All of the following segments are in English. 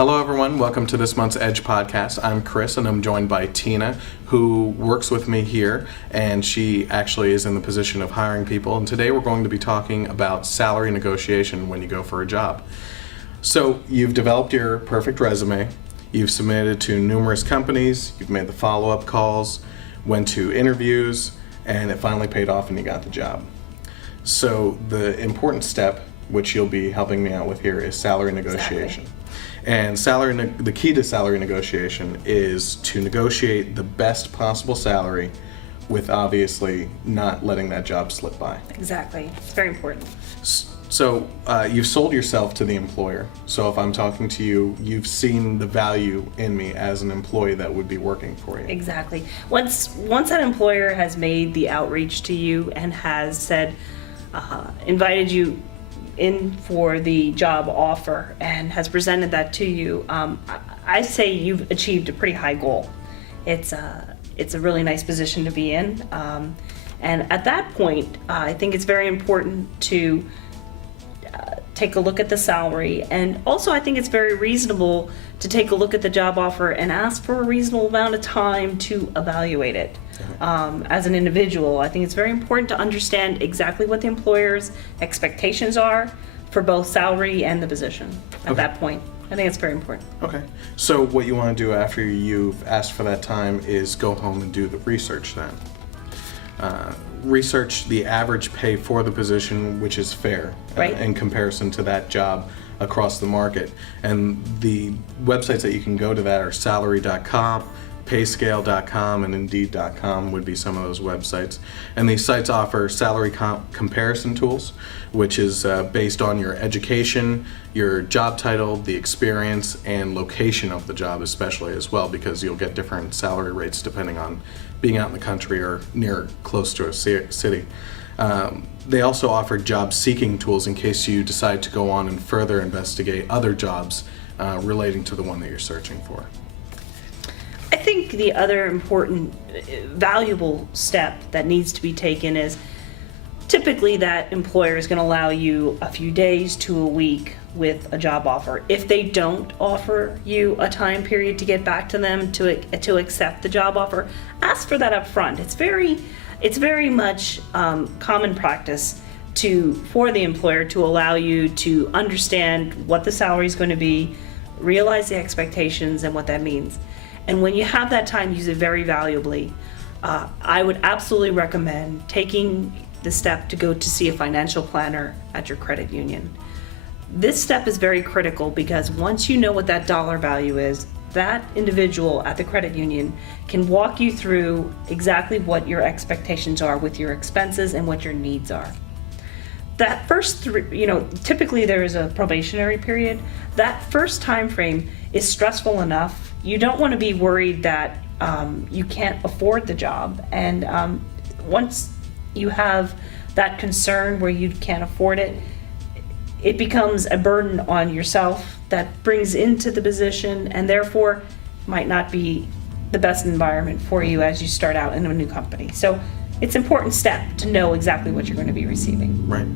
Hello, everyone. Welcome to this month's Edge podcast. I'm Chris, and I'm joined by Tina, who works with me here, and she actually is in the position of hiring people. And today we're going to be talking about salary negotiation when you go for a job. So you've developed your perfect resume, you've submitted to numerous companies, you've made the follow-up calls, went to interviews, and it finally paid off and you got the job. So the important step, which you'll be helping me out with here, is salary negotiation. Exactly. And the key to salary negotiation is to negotiate the best possible salary with obviously not letting that job slip by. Exactly. It's very important. So you've sold yourself to the employer. So if I'm talking to you, you've seen the value in me as an employee that would be working for you. Exactly. Once that employer has made the outreach to you and has said, invited you in for the job offer and has presented that to you, I say you've achieved a pretty high goal. It's a really nice position to be in. And at that point, I think it's very important to take a look at the salary, and also I think it's very reasonable to take a look at the job offer and ask for a reasonable amount of time to evaluate it. As an individual, I think it's very important to understand exactly what the employer's expectations are for both salary and the position at that point. I think it's very important. Okay. So what you want to do after you've asked for that time is go home and do the research then. Research the average pay for the position, which is fair Right. in comparison to that job across the market. And the websites that you can go to that are salary.com, payscale.com, and indeed.com would be some of those websites. And these sites offer salary comparison tools, which is based on your education, your job title, the experience, and location of the job especially as well, because you'll get different salary rates depending on being out in the country or close to a city. They also offer job seeking tools in case you decide to go on and further investigate other jobs relating to the one that you're searching for. I think the other important, valuable step that needs to be taken is typically that employer is going to allow you a few days to a week with a job offer. If they don't offer you a time period to get back to them to accept the job offer, ask for that up front. It's very much common practice for the employer to allow you to understand what the salary is going to be, realize the expectations and what that means. And when you have that time, use it very valuably. I would absolutely recommend taking the step to go to see a financial planner at your credit union. This step is very critical because once you know what that dollar value is, that individual at the credit union can walk you through exactly what your expectations are with your expenses and what your needs are. That first typically there is a probationary period. That first time frame is stressful enough. You don't want to be worried that you can't afford the job. And once you have that concern where you can't afford it, it becomes a burden on yourself that brings into the position and therefore might not be the best environment for you as you start out in a new company. So it's an important step to know exactly what you're going to be receiving. Right.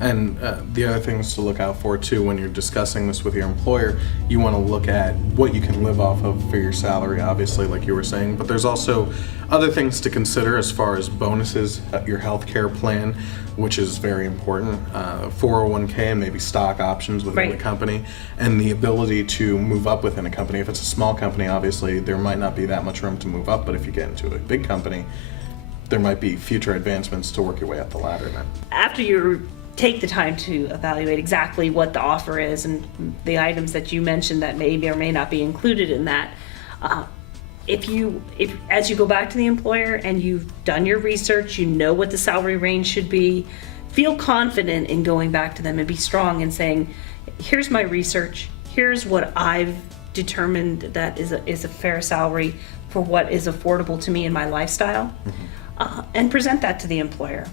And the other things to look out for too when you're discussing this with your employer, you want to look at what you can live off of for your salary, obviously, like you were saying, but there's also other things to consider as far as bonuses, your health care plan, which is very important, 401k and maybe stock options within the company, and the ability to move up within a company. If it's a small company, obviously, there might not be that much room to move up, but if you get into a big company, there might be future advancements to work your way up the ladder then. After you take the time to evaluate exactly what the offer is and the items that you mentioned that may or may not be included in that, if as you go back to the employer and you've done your research, you know what the salary range should be, feel confident in going back to them and be strong and saying, here's my research, here's what I've determined that is a fair salary for what is affordable to me in my lifestyle. And present that to the employer.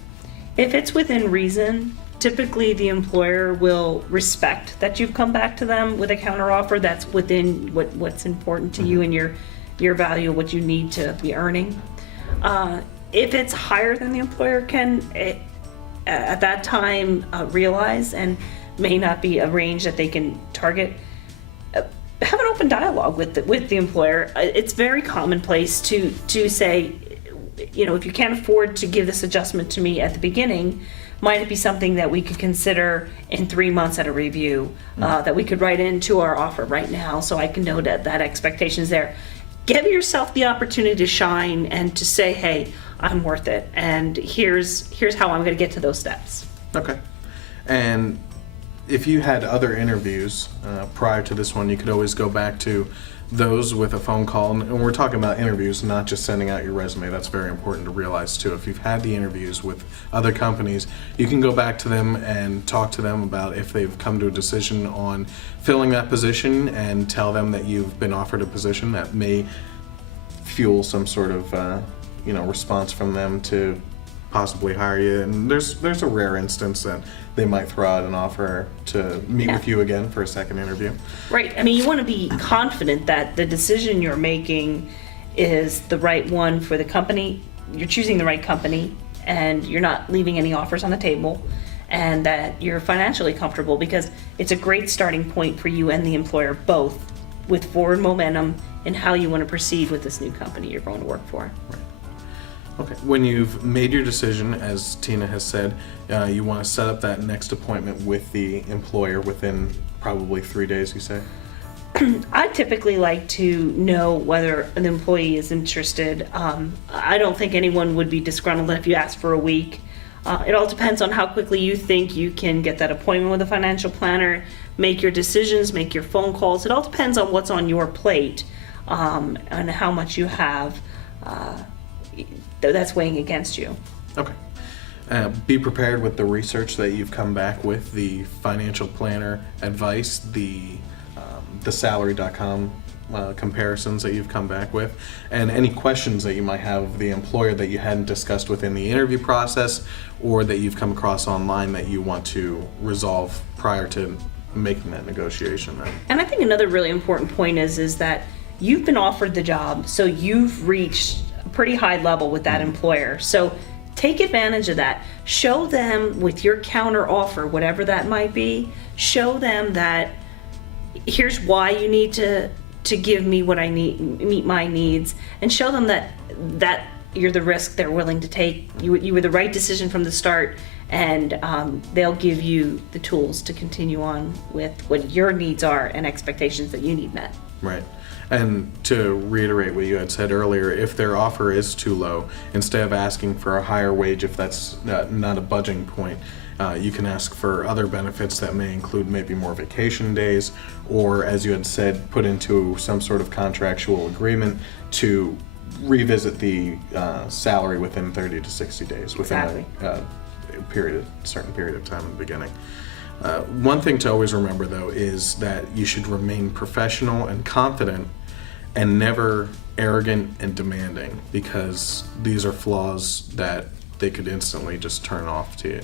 If it's within reason, typically the employer will respect that you've come back to them with a counteroffer that's within what's important to you and your value, what you need to be earning. If it's higher than the employer can at that time realize and may not be a range that they can target, have an open dialogue with the employer. It's very commonplace to say, you know, if you can't afford to give this adjustment to me at the beginning, might it be something that we could consider in 3 months at a review, that we could write into our offer right now, so I can know that expectation's there. Give yourself the opportunity to shine and to say, hey, I'm worth it, and here's how I'm going to get to those steps. Okay. And if you had other interviews prior to this one, you could always go back to those with a phone call. And we're talking about interviews, not just sending out your resume. That's very important to realize too. If you've had the interviews with other companies, you can go back to them and talk to them about if they've come to a decision on filling that position, and tell them that you've been offered a position that may fuel some sort of response from them to possibly hire you. And there's a rare instance that they might throw out an offer to meet with you again for a second interview. Right. I mean, you want to be confident that the decision you're making is the right one for the company. You're choosing the right company, and you're not leaving any offers on the table, and that you're financially comfortable, because it's a great starting point for you and the employer both, with forward momentum in how you want to proceed with this new company you're going to work for. Right. Okay. When you've made your decision, as Tina has said, you want to set up that next appointment with the employer within probably 3 days, you say? I typically like to know whether an employee is interested. I don't think anyone would be disgruntled if you ask for a week. It all depends on how quickly you think you can get that appointment with a financial planner, make your decisions, make your phone calls. It all depends on what's on your plate, and how much you have that's weighing against you. Okay. Be prepared with the research that you've come back with, the financial planner advice, the salary.com comparisons that you've come back with, and any questions that you might have of the employer that you hadn't discussed within the interview process, or that you've come across online that you want to resolve prior to making that negotiation then. And I think another really important point is that you've been offered the job, so you've reached a pretty high level with that employer. So take advantage of that. Show them with your counter offer, whatever that might be, show them that here's why you need to give me what I need, meet my needs, and show them that you're the risk they're willing to take. You were the right decision from the start, and they'll give you the tools to continue on with what your needs are and expectations that you need met. Right. And to reiterate what you had said earlier, if their offer is too low, instead of asking for a higher wage, if that's not a budging point, you can ask for other benefits that may include maybe more vacation days, or, as you had said, put into some sort of contractual agreement to revisit the salary within 30 to 60 days, within a certain period of time in the beginning. One thing to always remember, though, is that you should remain professional and confident, and never arrogant and demanding, because these are flaws that they could instantly just turn off to you,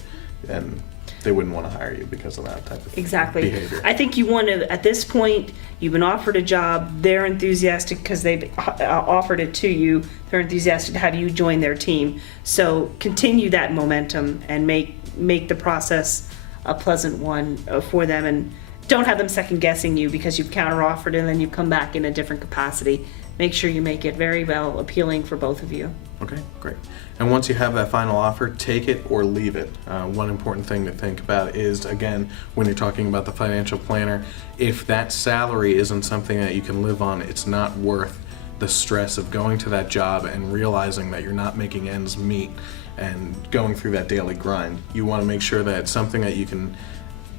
and they wouldn't want to hire you because of that type of behavior. I think you want to, at this point, you've been offered a job, they're enthusiastic because they've offered it to you, they're enthusiastic to have you join their team. So continue that momentum and make the process a pleasant one for them, and don't have them second guessing you because you've counter-offered and then you come back in a different capacity. Make sure you make it very well appealing for both of you. Okay, great. And once you have that final offer, take it or leave it. One important thing to think about is, again, when you're talking about the financial planner, if that salary isn't something that you can live on, it's not worth the stress of going to that job and realizing that you're not making ends meet and going through that daily grind. You want to make sure that it's something that you can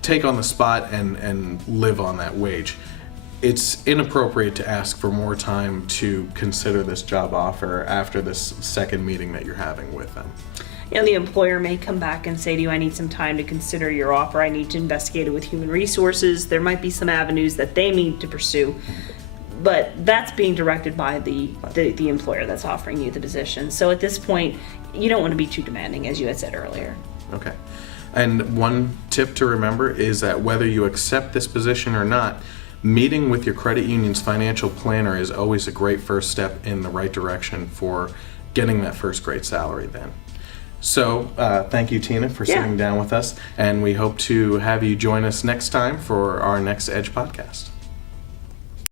take on the spot and live on that wage. It's inappropriate to ask for more time to consider this job offer after this second meeting that you're having with them. You know, the employer may come back and say to you, I need some time to consider your offer. I need to investigate it with human resources. There might be some avenues that they need to pursue. But that's being directed by the employer that's offering you the position. So at this point, you don't want to be too demanding, as you had said earlier. Okay. And one tip to remember is that whether you accept this position or not, meeting with your credit union's financial planner is always a great first step in the right direction for getting that first great salary then. So thank you, Tina, for sitting down with us, and we hope to have you join us next time for our next Edge podcast.